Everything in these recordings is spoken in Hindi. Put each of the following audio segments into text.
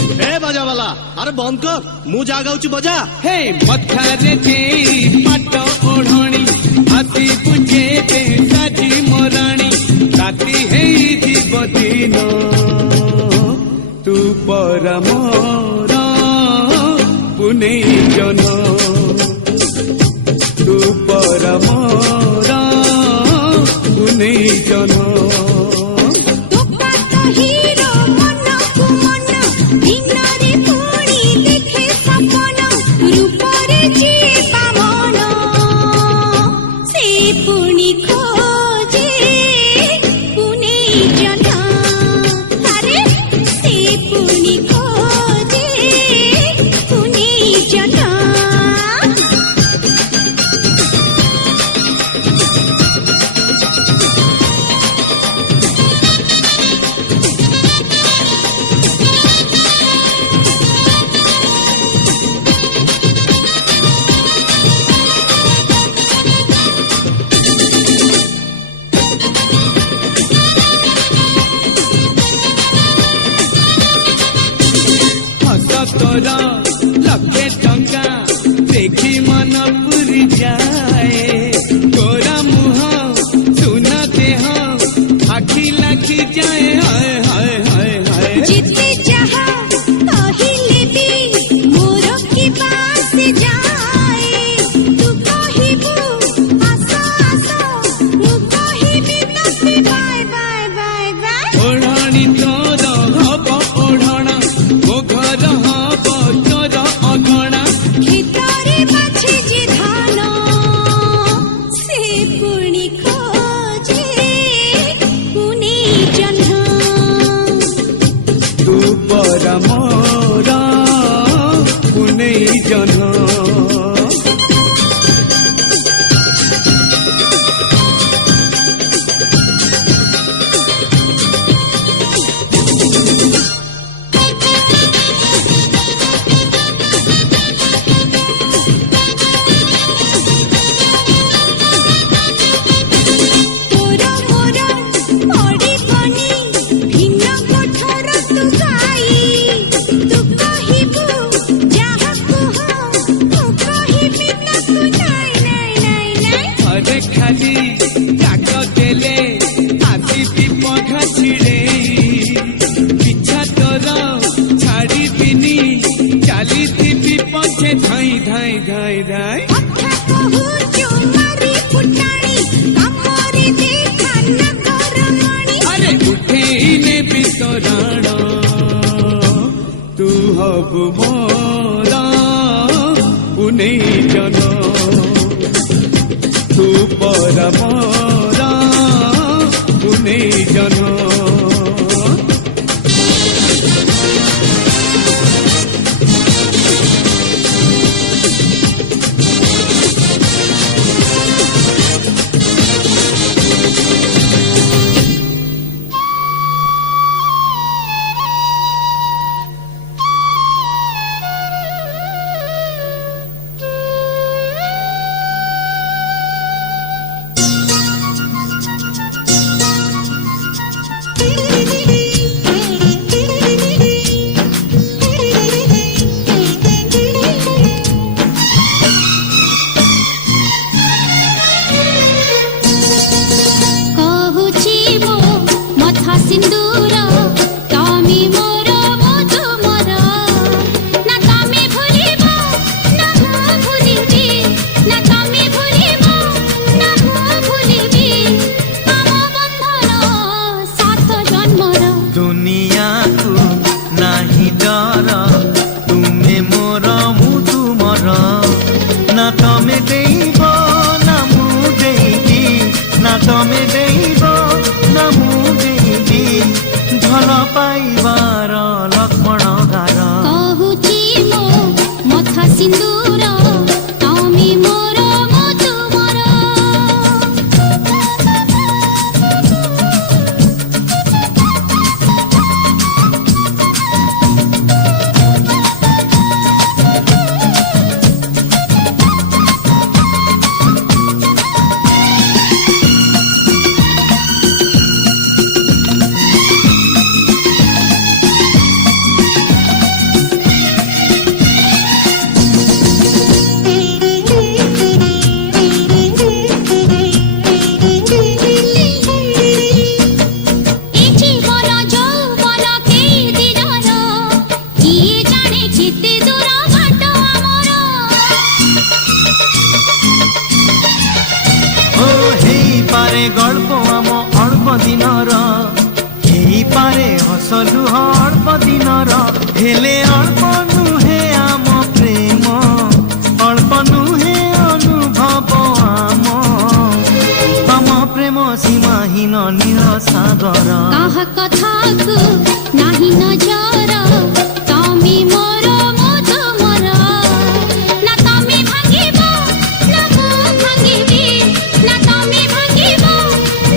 अरे बंद कर मु जा गाउची बजा हे मथारे चेई पाट ओढ़णी हाथी बुझे पे साजी मोराणी राती है जीव दिन तू पर मोर पुने जन तू पर मोर पुने जन तोरा लक्षे टंका देखी मन पुरी जाए तोरा मुह सुन देह आखि लाखी जाए हाय हाय हाय हाय जितने चाहा कहिले भी मोर की बात जाए तू कहिबू आसो आसो मु कहिबी तसी बाय बाय बाय बाय ओढ़णी तोर हब ओढ़णा मो घर मोरा पुने जन खाली डाक देले आसी विपघ छिड़े पिछा तोर छाड़ी बिनी चाली थी पछे धाई धाई धाई धाई अरे उठे ने बितराण तू हब मोरा पुने जन तू पर मोरा पुने जन तमे देइबो ना मु देइबी दिनर हेई पारे हसलु अल्प दिनर हेले अल्प नुहे आम प्रेम अल्प नुहे अनुभव आम तम प्रेम सीमाहीन नील सागर काहा कथा को नाही नजर तमी मोर मधु मोर ना तमी भांगिब ना मु भांगिबी ना तमी भांगिब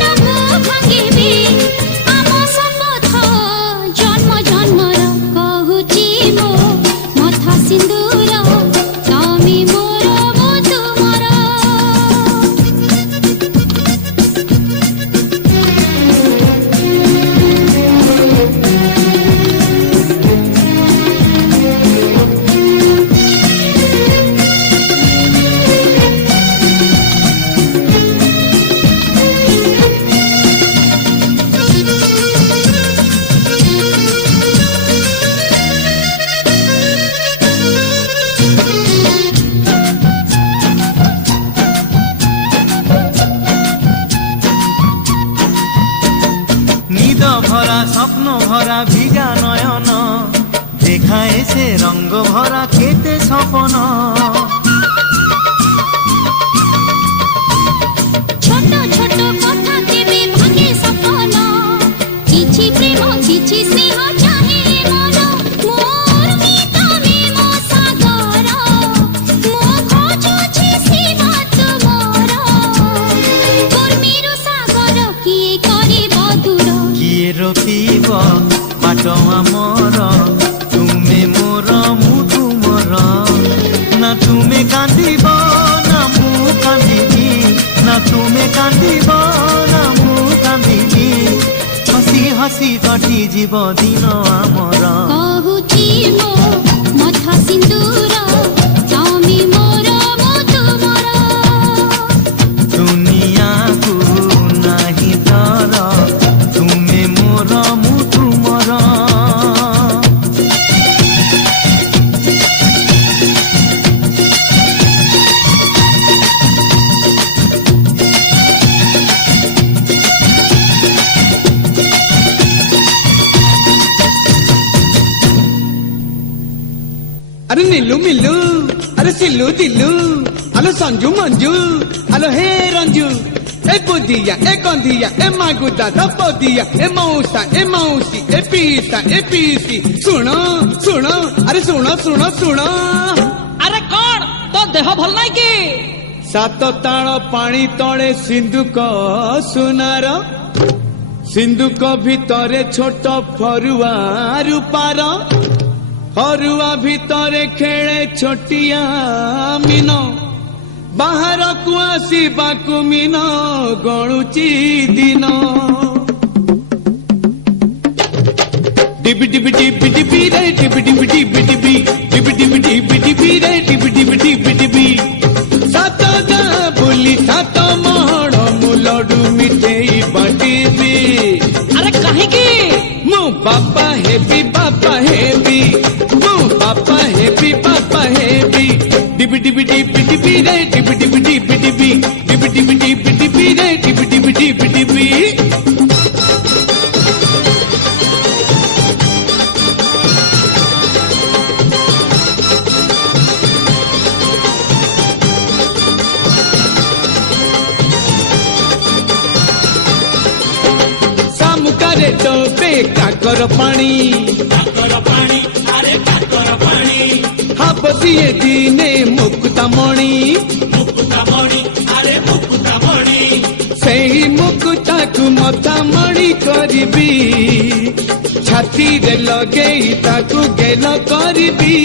ना मु भांगिबी आम शपथ जन्म जन्मर कहूची मो मथा सिंदूर तमी मोर मधु मोर निद भरा स्वप्न भरा भिगा नयन देखाए से रंग भरा केते सपन छोट छोट कथा केबे भांगे सपन किछि प्रेम किछि स्नेह चाहे मन मोर गीतमे मो सागर मो खोजुछि सीमा तुमर कर्मीर सागर किए करिब दूर किए रोकिब बाट आमर तुमे मोर मु तुमर ना तुमे कांदिब ना मु कांदिबी ना तुमे कांदिब ना मु कांदिबी हसी हसी कटि जीव दिन आमर कहूची मो मथा सिंदूर तमी मोर मधु मोर दुनिया को नाही डर तुमे मोर मु तुमर अरे नीलू मिल्लू अरे सिल्लू दिल्लू अलो संजू मंजू अलो हे रंजू ए बुदिया ए गंधिया ए मागुदा धपदिया ए मौसी ए पीसी सुनो सुनो अरे सुनो सुनो सुनो अरे कौन तो देह भल नहीं कि सात ताल पानी तले सिंधुक सुनार सिंधुक भितरे छोट फरुआ रूपार हरुआ भितरे खेले छोटिया मीन बाहर को आसवाकू मीन गणुची दिन डिबी डिबी डिबी डिबी रे डिबी डिबी डिबी डिबी डिबी डिबी डिबी डिबी रे डिबी डिबी डिबी डिबी सात गाँ बुली सात महड़ मु लडू मिठेई बाटिबी अरे कहीं की मु बापा हेबी मु बापा हेबी डिबी डिबी डिबी डिबी रे डिबी डिबी डिबी डिबी डिबी डिबी डिबी डिबी रे डिबी डिबी डिबी डिबी सामुकारे तो बे काकर पानी अरे काकर पानी हाँ बसिए दिने मुक्तामणि अरे मुक्तामणि सेही मुक्ताकू मतामणि करिबी छाती रे लगेई ताकू गेल करिबी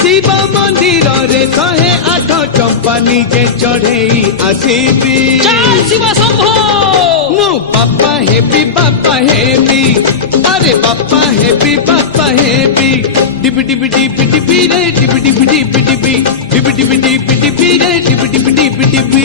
शिव मंदिर रे 108 चंपा निजे चढ़ेई आसीबी चल शिव शंभो मु बापा हेबी अरे बापा हेबी डिबी डिबी डिबी डिबी रे डिबी डिबी डिबी डिबी डिबी डिबी डिबी डिबी रे डिबी डिबी डिबी डिबी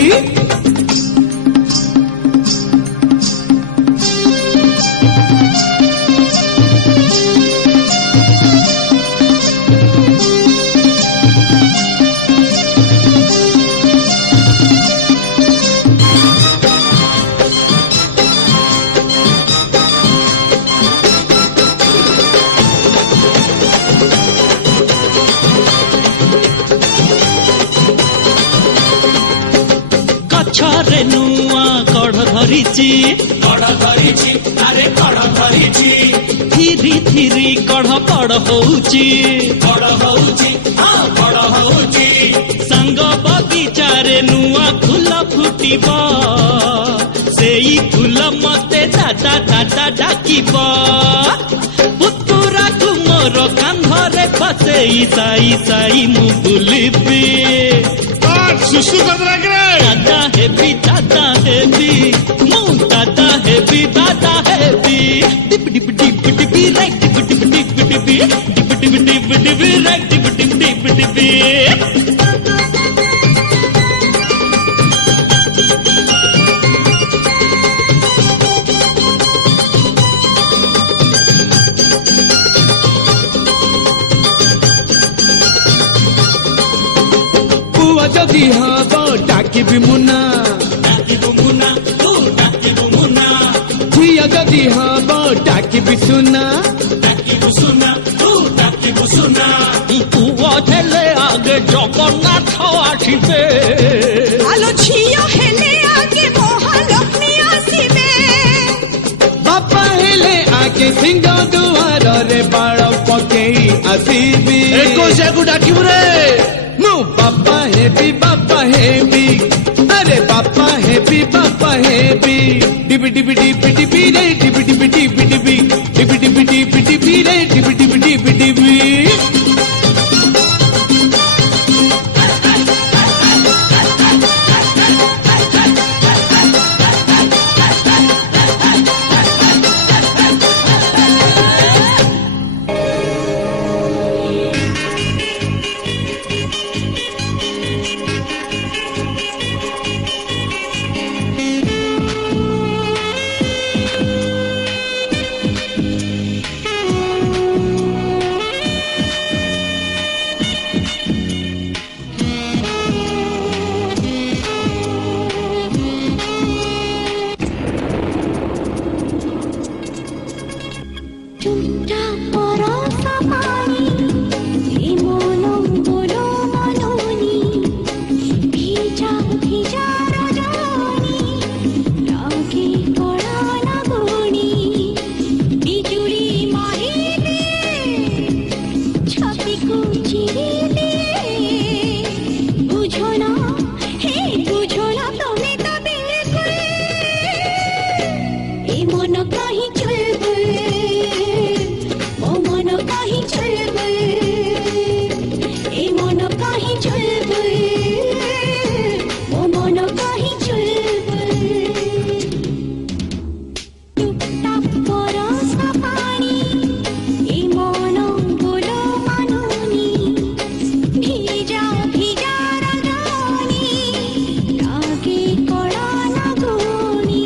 ଧରିଛି ଥିରି ଥିରି କଢ କଢ ହଉଛି ସାଙ୍ଗ ବଗିଚାରେ ନୂଆ ଫୁଲ ଫୁଟିବ ସେଇ ଫୁଲ ମତେ ଦାଦା ଦାଦା ଡାକିବ ପୁତୁରାକୁ ମୋର କାନ୍ଧରେ ବସେଇ ସାଇ ସାଇ ମୁଁ ବୁଲିବି सुसु कदरा करे दादा हेबी ମୁଁ ଦାଦା ହେବି डिप डिप डिप डिप राइट डिप डिप डिप डिप डिप डिप डिप डिप राइट डिप डिप डिप डिप पुआ जदि हब डाकिबि मुना झिया जदि हब डाकिबि सुना ପୁଅ ହେଲେ ଆଗେ ଜଗନ୍ନାଥ ଆସିବେ আলো ঝিও হেলে আগে মহালক্ষ্মী আসিবে बापा हेले आके सिंह दुआर रे बाळ पकेई आसीबी एकोशिया को डाकिबु रे मु बापा हेबी अरे बापा हेबी डिबी डिबी डिबी डिबी रे डिबी डिबी डिबी डिबी डिबी डिबी डिबी डिबी रे डिबी डिबी डिबी डिबी চুপটা পরশা পানি এ মনো বলো মননি ভিজা ভিজা রজনী রাগে কড়া লাগুনি বিজুলি মারিলে ছাতিকু চিরিলে বুঝো না তুমি তো বিলকুল এ মন কাহি চলবে ও মন কাহি চলবে এ মন কাহি চলবে ও মন কাহি চলবে টুকটাক বরষা পানি এ মন বলো মানুনি ভিজা ভিজা রজনী রাগে কড়া লাগুনি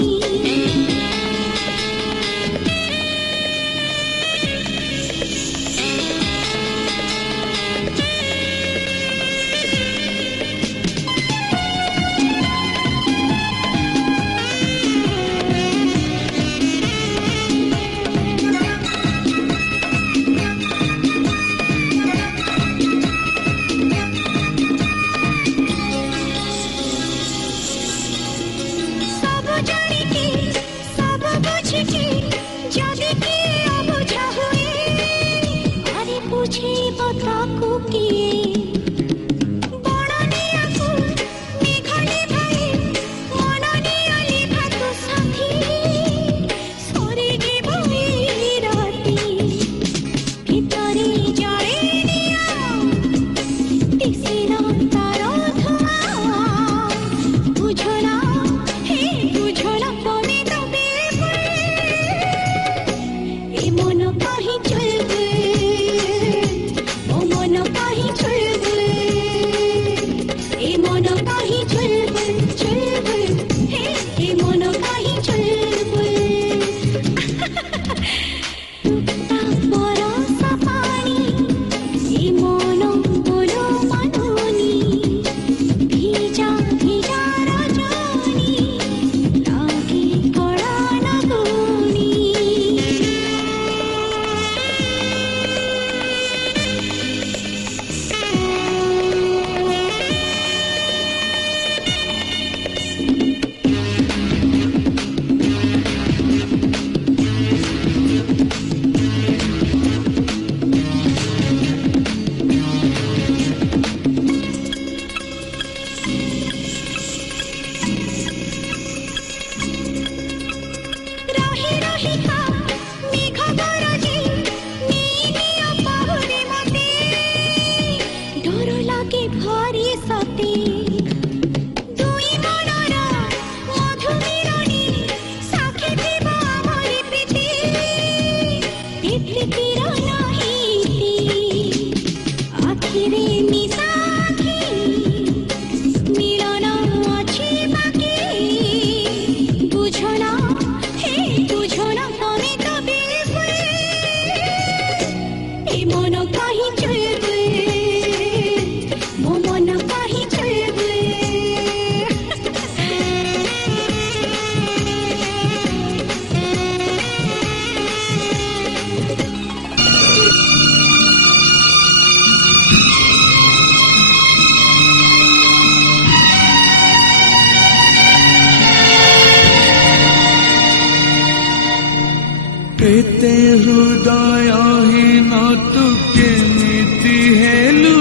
एते हृदयहीन तू केमिति हेलु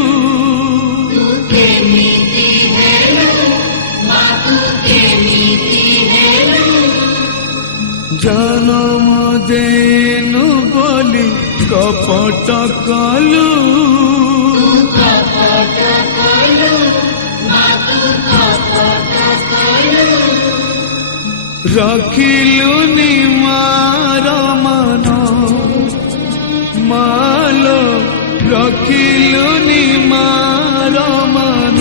जन्म देनु बोली कपट कलु रखिलुनि मार मन मालो रखिलुनि मार मन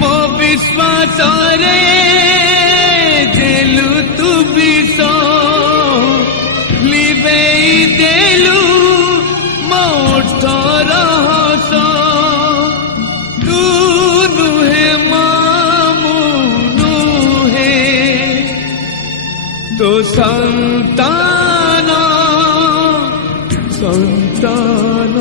मो विश्वास रे देलु तू विष लिबेई देलु मोठ रहस तू नुहे मामू नुहे तो संतान संतान